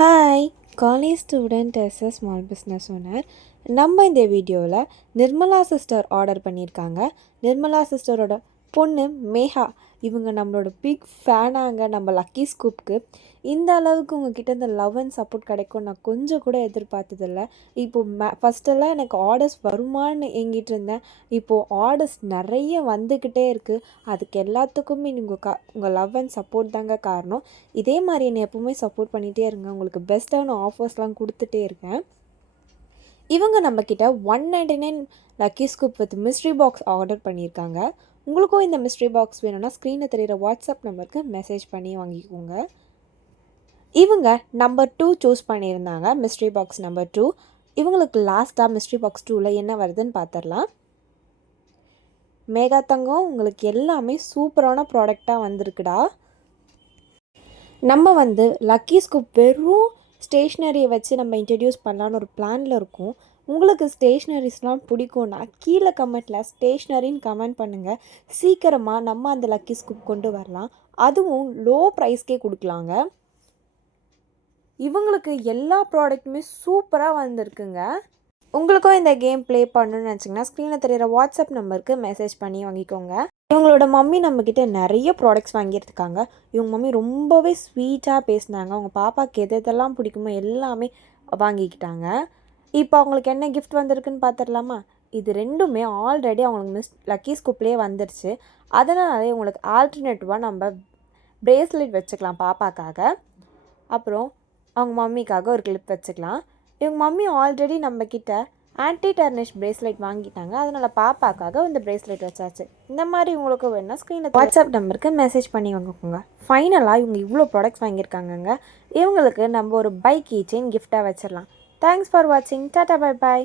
Hi college student as a small business owner. நம்ம இந்த வீடியோவில் நிர்மலா சிஸ்டர் ஆர்டர் பண்ணியிருக்காங்க. நிர்மலா சிஸ்டரோட பொண்ணு மேகா, இவங்க நம்மளோட பிக் ஃபேனாங்க நம்ம லக்கி ஸ்கூப்க்கு. இந்த அளவுக்கு உங்ககிட்ட இந்த லவ் அண்ட் சப்போர்ட் கிடைக்கும் நான் கொஞ்சம் கூட எதிர்பார்த்ததில்ல. இப்போது ஃபஸ்ட்டெல்லாம் எனக்கு ஆர்டர்ஸ் வருமானு ஏங்கிட்டு இருந்தேன். இப்போது ஆர்டர்ஸ் நிறைய வந்துக்கிட்டே இருக்குது. அதுக்கு எல்லாத்துக்குமே உங்கள் லவ் அண்ட் சப்போர்ட் தாங்க காரணம். இதே மாதிரி என்னை எப்போவுமே சப்போர்ட் பண்ணிகிட்டே இருங்க. உங்களுக்கு பெஸ்ட்டான ஆஃபர்ஸ்லாம் கொடுத்துட்டே இருக்கேன். இவங்க நம்மக்கிட்ட 199 lucky scoop with mystery box order பண்ணியிருக்காங்க. உங்களுக்கும் இந்த மிஸ்ட்ரி பாக்ஸ் வேணும்னா ஸ்க்ரீனில் தெரிகிற வாட்ஸ்அப் நம்பருக்கு மெசேஜ் பண்ணி வாங்கிக்கோங்க. இவங்க நம்பர் 2 சூஸ் பண்ணியிருந்தாங்க, மிஸ்ட்ரி பாக்ஸ் நம்பர் 2. இவங்களுக்கு லாஸ்ட்டாக மிஸ்ட்ரி பாக்ஸ் 2ல் என்ன வருதுன்னு பார்த்துடலாம். மேகா தங்கம், உங்களுக்கு எல்லாமே சூப்பரான ப்ராடக்டாக வந்திருக்குடா. நம்ம லக்கி ஸ்கூப் வெறும் ஸ்டேஷ்னரியை வச்சு நம்ம இன்ட்ரடியூஸ் பண்ணலான்னு ஒரு பிளானில் இருக்கும். உங்களுக்கு ஸ்டேஷ்னரிஸ்லாம் பிடிக்கும்னா கீழே கமெண்ட்டில் ஸ்டேஷ்னரின்னு கமெண்ட் பண்ணுங்கள். சீக்கிரமாக நம்ம அந்த லக்கி ஸ்கூப் கொண்டு வரலாம். அதுவும் லோ ப்ரைஸ்க்கே கொடுக்கலாங்க. இவங்களுக்கு எல்லா ப்ராடக்ட்டுமே சூப்பராக வந்திருக்குங்க. உங்களுக்கும் இந்த கேம் ப்ளே பண்ணணும்னு நினச்சிங்கன்னா ஸ்க்ரீனில் தெரிகிற வாட்ஸ்அப் நம்பருக்கு மெசேஜ் பண்ணி வாங்கிக்கோங்க. இவங்களோட மம்மி நம்மக்கிட்ட நிறைய ப்ராடக்ட்ஸ் வாங்கியிருக்காங்க. இவங்க மம்மி ரொம்பவே ஸ்வீட்டாக பேசினாங்க. அவங்க பாப்பாவுக்கு எதெல்லாம் பிடிக்குமோ எல்லாமே வாங்கிக்கிட்டாங்க. இப்போ அவங்களுக்கு என்ன கிஃப்ட் வந்திருக்குன்னு பார்த்துடலாமா? இது ரெண்டுமே ஆல்ரெடி அவங்களுக்கு லக்கி ஸ்கூப்லேயே வந்துடுச்சு. அதனாலே உங்களுக்கு ஆல்டர்னேட்டிவாக நம்ம ப்ரேஸ்லெட் வச்சுக்கலாம் பாப்பாக்காக. அப்புறம் அவங்க மம்மிக்காக ஒரு கிளிப் வச்சுக்கலாம். இவங்க மம்மி ஆல்ரெடி நம்மக்கிட்ட ஆன்டி டர்னிஷ் ப்ரேஸ்லெட் வாங்கிட்டாங்க. அதனால் பாப்பாக்காக இந்த ப்ரேஸ்லெட் வச்சாச்சு. இந்த மாதிரி உங்களுக்கு வேணுன்னா ஸ்க்ரீனில் வாட்ஸ்அப் நம்பருக்கு மெசேஜ் பண்ணி வாங்கிக்கோங்க. ஃபைனலாக இவங்க இவ்வளோ ப்ராடக்ட்ஸ் வாங்கியிருக்காங்கங்க. இவங்களுக்கு நம்ம ஒரு பைக் கீ செயின் கிஃப்டாக வச்சிடலாம். தேங்க்ஸ் ஃபார் வாட்சிங். Tata, bye bye.